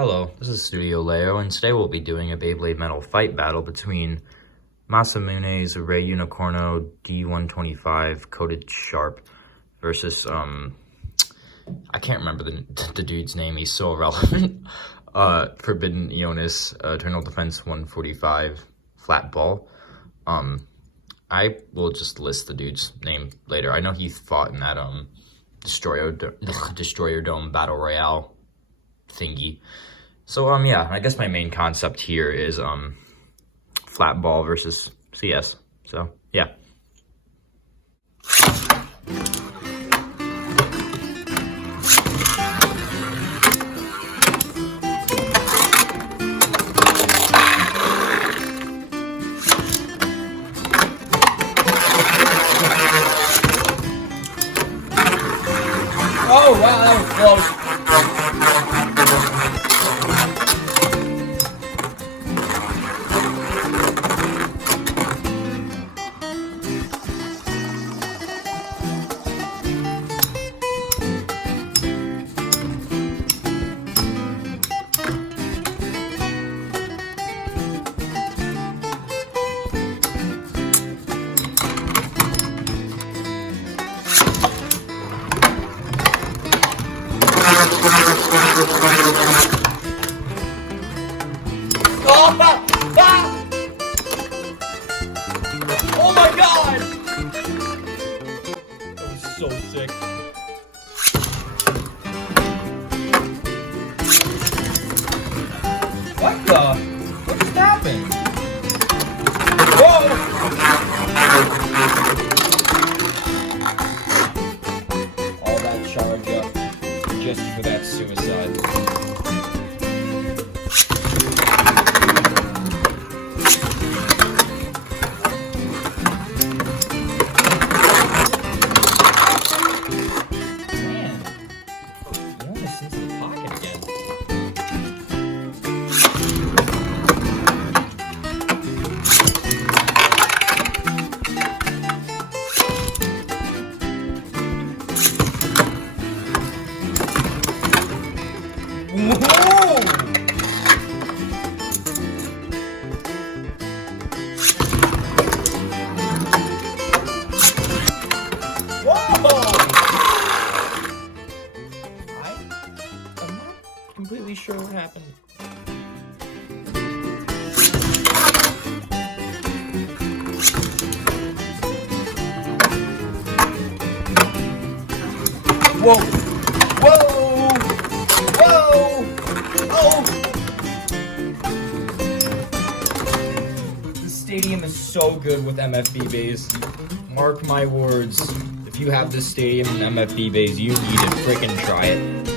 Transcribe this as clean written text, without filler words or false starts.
Hello, this is Studio Leo, and today we'll be doing a Beyblade Metal fight battle between Masamume's Ray Unicorno D125 Coated Sharp versus, I can't remember the dude's name, he's so irrelevant, Forbidden Eonis, Eternal Defense 145 Flat Ball. I will just list the dude's name later. I know he fought in that, Destroyer Dome Battle Royale thingy. So yeah, I guess my main concept here is flat ball versus CS. So yeah. Oh wow, that was close. Oh my god! That was so sick. What the? What just happened? Whoa! All that charge up just for that suicide. Completely sure what happened. Whoa! Whoa! Whoa! Oh! This stadium is so good with MFBeyblades. Mark my words. If you have this stadium in MFBeyblades, you need to frickin' try it.